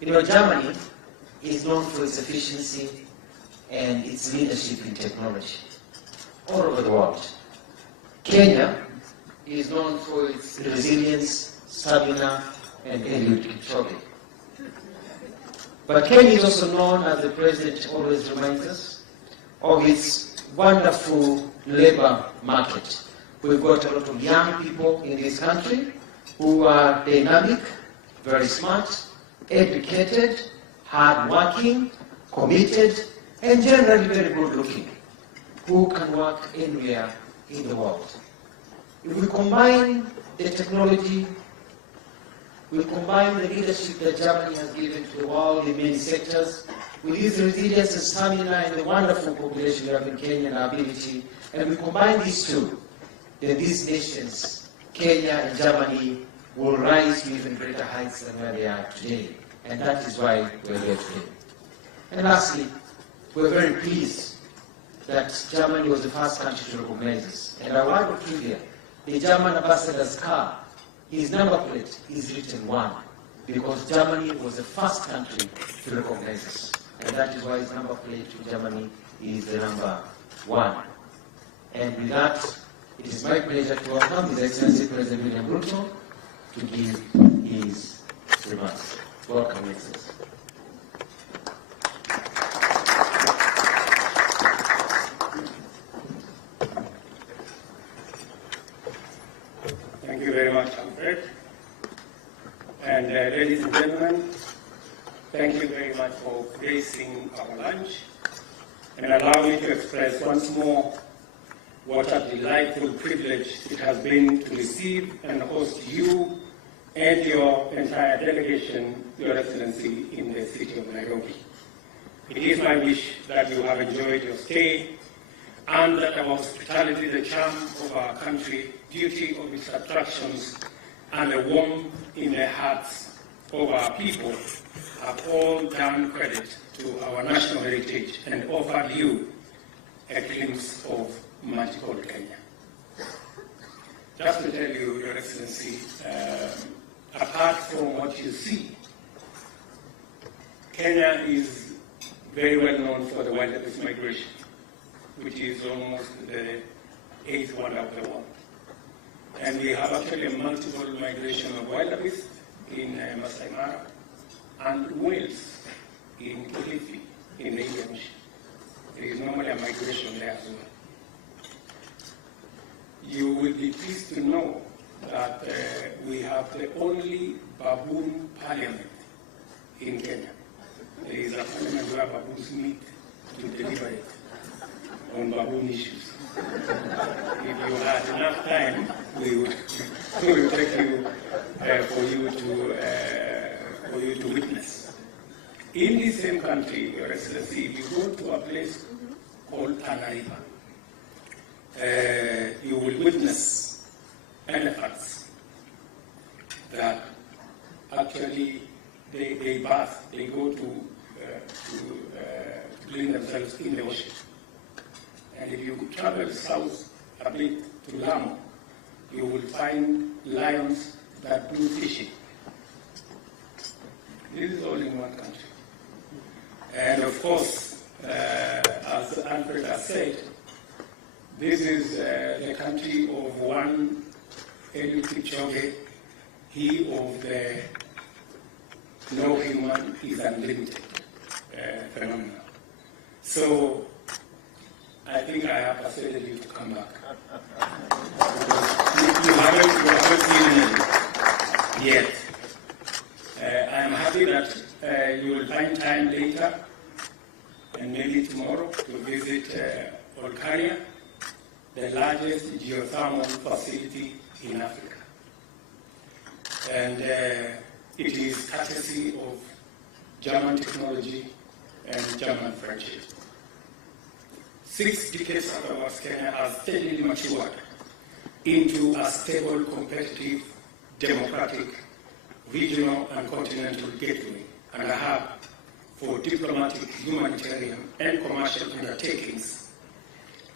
You know, Germany is known for its efficiency and its leadership in technology all over the world. Kenya is known for its resilience, stamina, and Eliud Kipchoge. But Kenya is also known, as the President always reminds us, of its wonderful labor market. We've got a lot of young people in this country who are dynamic, very smart, educated, hardworking, committed, and generally very good looking, who can work anywhere in the world. If we combine the technology, we combine the leadership that Germany has given to the world in many sectors, with this resilience and stamina and the wonderful population we have in Kenya and our ability, and we combine these two, then these nations, Kenya and Germany, will rise to even greater heights than where they are today. And that is why we're here today. And lastly, we're very pleased that Germany was the first country to recognize us. And our word of trivia, the German ambassador's car, his number plate is written 1, because Germany was the first country to recognize us. And that is why his number plate to Germany is the number 1. And with that, it is my pleasure to welcome His Excellency President William Ruto to give his remarks. Welcome, Excellency. Thank you very much, Alfred. And ladies and gentlemen, thank you very much for gracing our lunch. And allow me to express once more what a delightful privilege it has been to receive and host you and your entire delegation, Your Excellency, in the city of Nairobi. It is my wish that you have enjoyed your stay and that our hospitality, the charm of our country, beauty of its attractions, and the warmth in the hearts of our people have all done credit to our national heritage and offered you a glimpse of magical Kenya. Just to tell you, Your Excellency, apart from what you see, Kenya is very well known for the wildlife migration, which is almost the 8th wonder of the world. And we have actually a multiple migration of wildebeest in Masai Mara and whales in Kilifi in the Indian Ocean. There is normally a migration there as well. You will be pleased to know that we have the only baboon parliament in Kenya. There is a parliament where baboons meet to deliberate on baboon issues. If you had enough time, we would take you for you to witness. In the same country, Your Excellency, if you go to a place called Tana River, you will witness elephants that actually they bath, they go to clean themselves in the ocean. And if you travel south a bit to Lamu, you will find lions that do fishing. This is all in one country. And of course, as Alfred has said, this is the country of one Eliud Kipchoge, he of the no human is unlimited phenomenon. So I think I have persuaded you to come back. you haven't seen it yet. I am happy that you will find time later and maybe tomorrow to visit Olkaria, the largest geothermal facility in Africa. And it is courtesy of German technology and German friendship. 6 decades afterwards, Kenya has steadily matured into a stable, competitive, democratic, regional and continental gateway and a hub for diplomatic, humanitarian and commercial undertakings,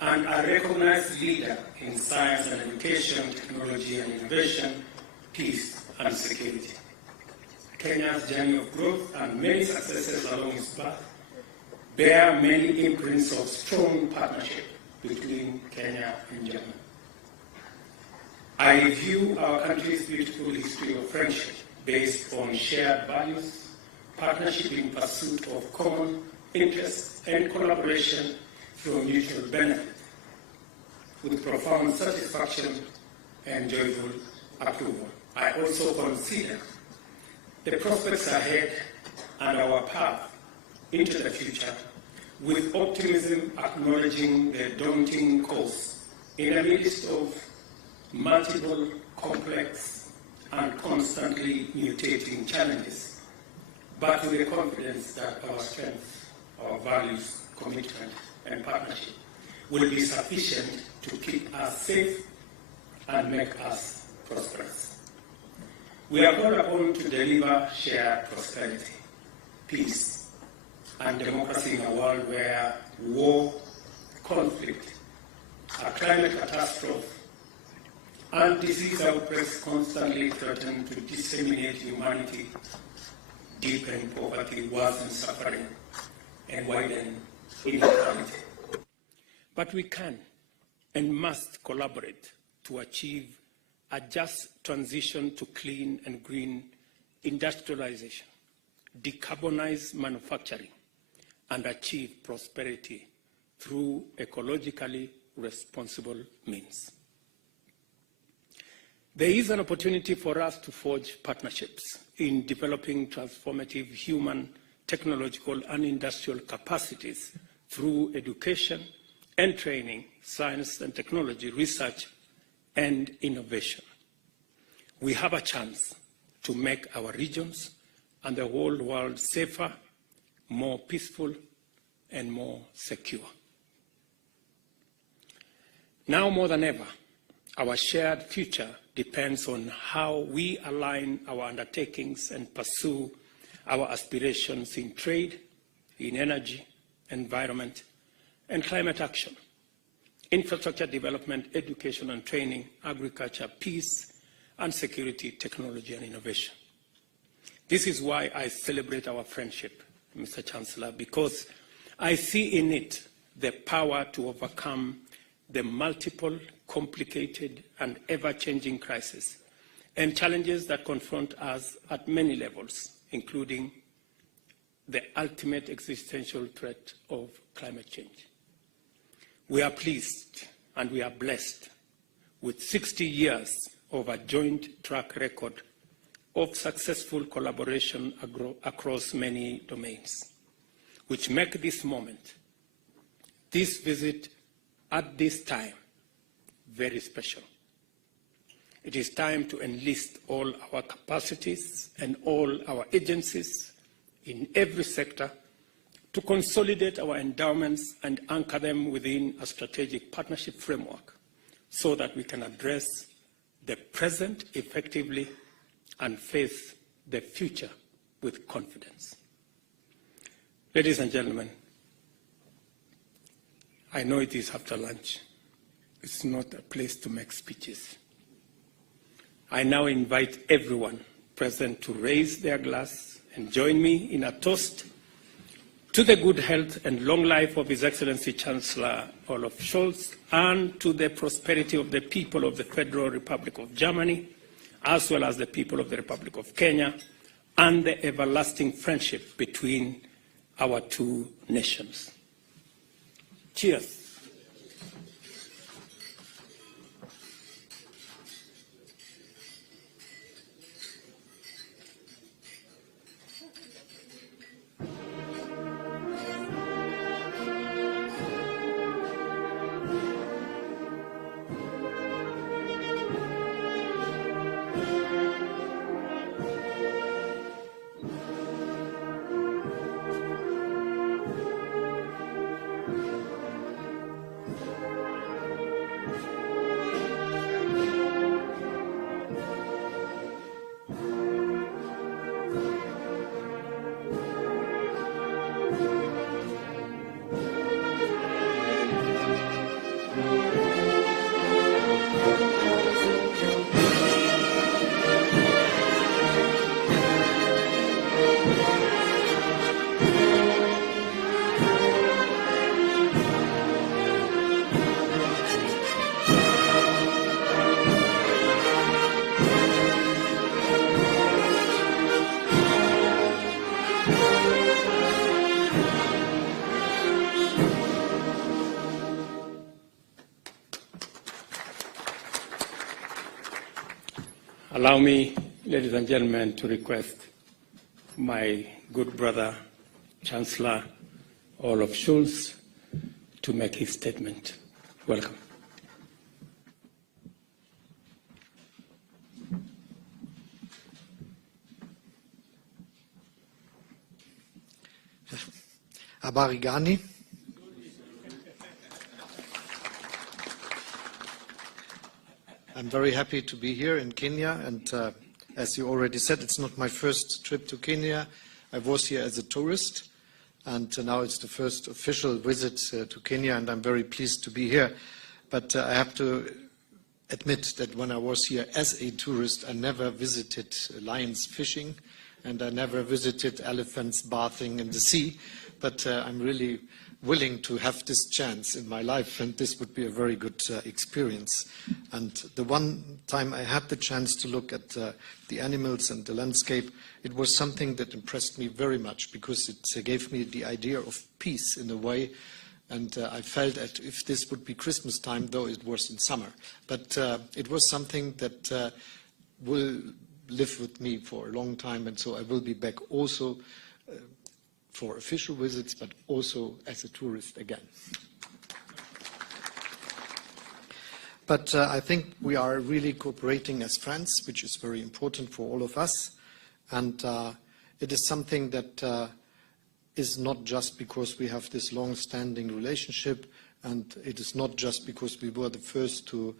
and a recognized leader in science and education, technology and innovation, peace and security. Kenya's journey of growth and many successes along its path bear many imprints of strong partnership between Kenya and Germany. I view our country's beautiful history of friendship based on shared values, partnership in pursuit of common interests, and collaboration through mutual benefit, with profound satisfaction and joyful approval. I also consider the prospects ahead and our path into the future with optimism, acknowledging the daunting course in the midst of multiple, complex, and constantly mutating challenges, but with the confidence that our strength, our values, commitment, and partnership will be sufficient to keep us safe and make us prosperous. We are called upon to deliver shared prosperity, peace, and democracy in a world where war, conflict, a climate catastrophe, and disease outbreaks constantly threaten to disseminate humanity, deepen poverty, worsen suffering, and widen inequality. But we can and must collaborate to achieve a just transition to clean and green industrialization, decarbonize manufacturing, and achieve prosperity through ecologically responsible means. There is an opportunity for us to forge partnerships in developing transformative human, technological, and industrial capacities through education and training, science and technology, research, and innovation. We have a chance to make our regions and the whole world safer, more peaceful, and more secure. Now more than ever, our shared future depends on how we align our undertakings and pursue our aspirations in trade, in energy, environment, and climate action, infrastructure development, education and training, agriculture, peace and security, technology and innovation. This is why I celebrate our friendship, Mr. Chancellor, because I see in it the power to overcome the multiple, complicated, and ever-changing crises and challenges that confront us at many levels, including the ultimate existential threat of climate change. We are pleased and we are blessed with 60 years of a joint track record of successful collaboration across many domains, which make this moment, this visit at this time, very special. It is time to enlist all our capacities and all our agencies in every sector to consolidate our endowments and anchor them within a strategic partnership framework so that we can address the present effectively and face the future with confidence. Ladies and gentlemen, I know it is after lunch. It's not a place to make speeches. I now invite everyone present to raise their glass and join me in a toast to the good health and long life of His Excellency Chancellor Olaf Scholz and to the prosperity of the people of the Federal Republic of Germany, as well as the people of the Republic of Kenya, and the everlasting friendship between our two nations. Cheers. Allow me, ladies and gentlemen, to request my good brother, Chancellor Olaf Scholz, to make his statement. Welcome. Habari gani? I'm very happy to be here in Kenya, and as you already said, it's not my first trip to Kenya. I was here as a tourist, and now it's the first official visit to Kenya, and I'm very pleased to be here. But I have to admit that when I was here as a tourist, I never visited lions fishing, and I never visited elephants bathing in the sea. But I'm really willing to have this chance in my life, and this would be a very good experience. And the one time I had the chance to look at the animals and the landscape, it was something that impressed me very much, because it gave me the idea of peace in a way. And I felt that if this would be Christmas time, though it was in summer, but it was something that will live with me for a long time, and so I will be back also for official visits, but also as a tourist again. But I think we are really cooperating as friends, which is very important for all of us. And it is something that is not just because we have this long-standing relationship, and it is not just because we were the first to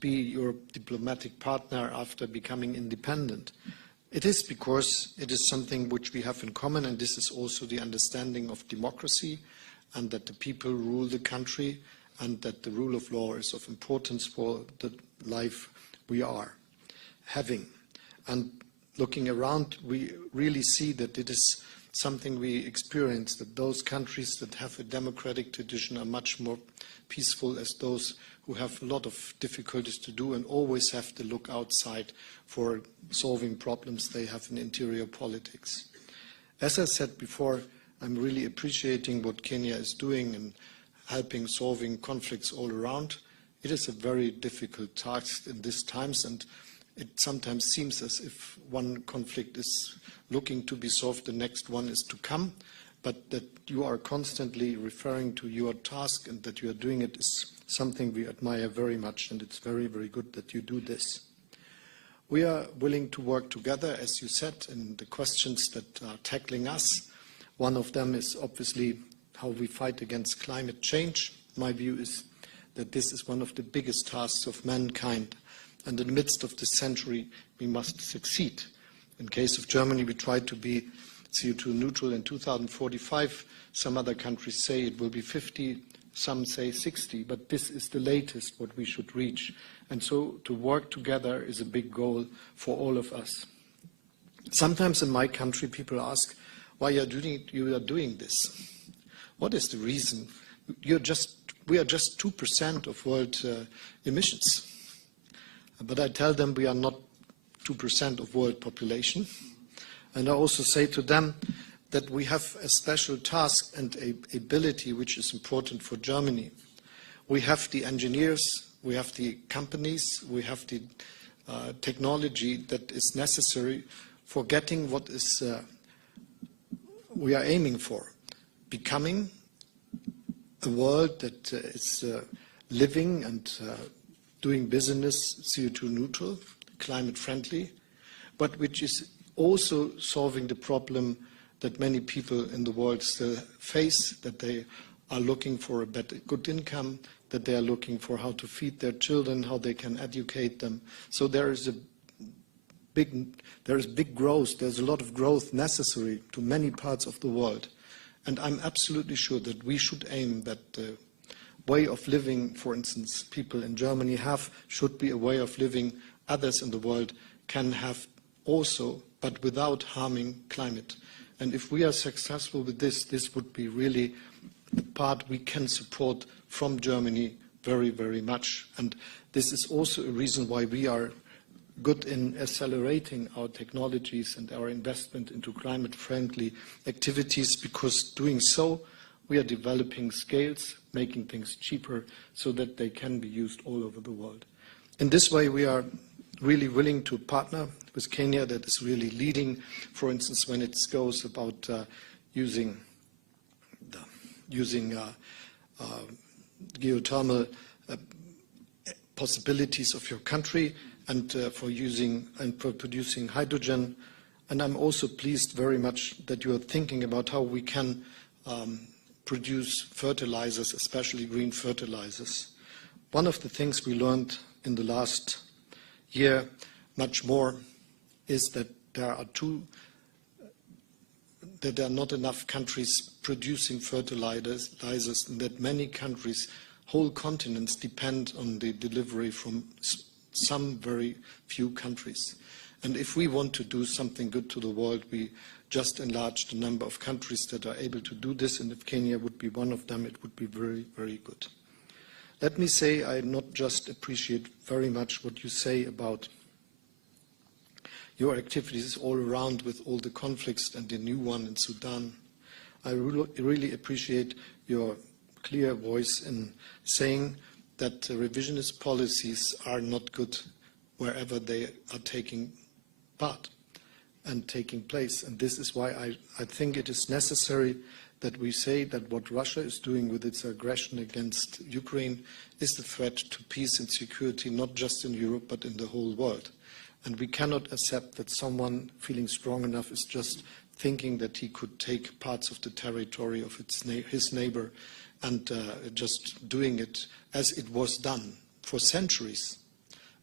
be your diplomatic partner after becoming independent. It is because it is something which we have in common, and this is also the understanding of democracy, and that the people rule the country, and that the rule of law is of importance for the life we are having. And looking around, we really see that it is something we experience, that those countries that have a democratic tradition are much more peaceful as those who have a lot of difficulties to do and always have to look outside for solving problems they have in interior politics. As I said before, I'm really appreciating what Kenya is doing and helping solving conflicts all around. It is a very difficult task in these times, and it sometimes seems as if one conflict is looking to be solved, the next one is to come, but that you are constantly referring to your task and that you are doing it is something we admire very much, and it's very, very good that you do this. We are willing to work together, as you said, in the questions that are tackling us. One of them is obviously how we fight against climate change. My view is that this is one of the biggest tasks of mankind, and in the midst of this century we must succeed. In case of Germany, we try to be CO2 neutral in 2045. Some other countries say it will be 50, some say 60, but this is the latest what we should reach. And so to work together is a big goal for all of us. Sometimes in my country people ask, why you are doing this? What is the reason? We are just 2% of world emissions. But I tell them we are not 2% of world population. And I also say to them that we have a special task and a ability which is important for Germany. We have the engineers, we have the companies, we have the technology that is necessary for getting what is we are aiming for, becoming a world that is living and doing business CO2 neutral, climate friendly, but which is also solving the problem that many people in the world still face, that they are looking for a better, good income, that they are looking for how to feed their children, how they can educate them. So there is big growth, there's a lot of growth necessary to many parts of the world. And I'm absolutely sure that we should aim that the way of living, for instance, people in Germany have, should be a way of living others in the world can have also, but without harming climate. And if we are successful with this, this would be really the part we can support from Germany very, very much. And this is also a reason why we are good in accelerating our technologies and our investment into climate-friendly activities, because doing so, we are developing scales, making things cheaper so that they can be used all over the world. In this way, we are really willing to partner with Kenya that is really leading, for instance, when it goes about using geothermal possibilities of your country and for using and for producing hydrogen. And I'm also pleased very much that you are thinking about how we can produce fertilizers, especially green fertilizers. One of the things we learned in the last year much more is that there are not enough countries producing fertilizers, and that many countries, whole continents, depend on the delivery from some very few countries. And if we want to do something good to the world, we just enlarge the number of countries that are able to do this, and if Kenya would be one of them, it would be very, very good. Let me say I not just appreciate very much what you say about your activities all around with all the conflicts and the new one in Sudan. I really appreciate your clear voice in saying that revisionist policies are not good wherever they are taking part and taking place. And this is why I think it is necessary that we say that what Russia is doing with its aggression against Ukraine is a threat to peace and security, not just in Europe, but in the whole world. And we cannot accept that someone feeling strong enough is just thinking that he could take parts of the territory of his neighbor and just doing it as it was done for centuries.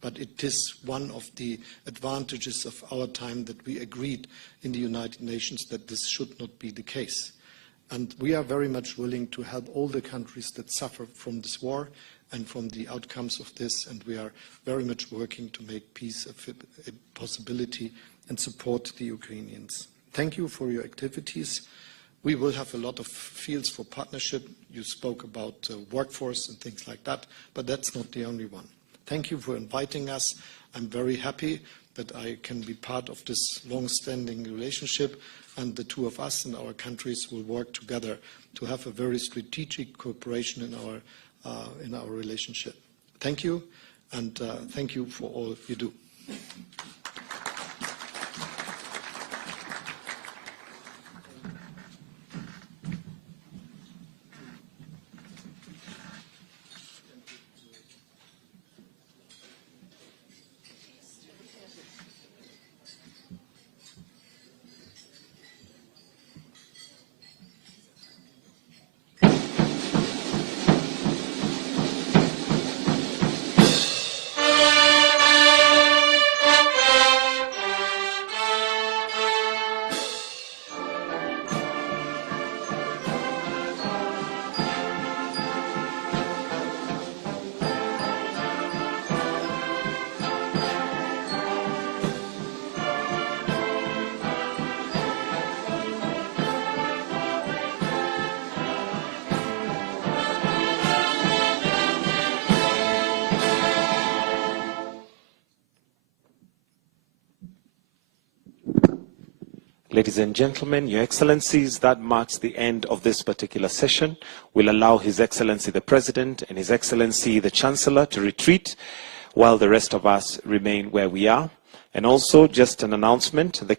But it is one of the advantages of our time that we agreed in the United Nations that this should not be the case. And we are very much willing to help all the countries that suffer from this war and from the outcomes of this, and we are very much working to make peace a possibility and support the Ukrainians. Thank you for your activities. We will have a lot of fields for partnership. You spoke about workforce and things like that, but that's not the only one. Thank you for inviting us. I'm very happy that I can be part of this long-standing relationship, and the two of us and our countries will work together to have a very strategic cooperation in our relationship. Thank you, and thank you for all you do. Ladies and gentlemen, Your Excellencies, that marks the end of this particular session. We'll allow His Excellency the President and His Excellency the Chancellor to retreat while the rest of us remain where we are. And also, just an announcement, the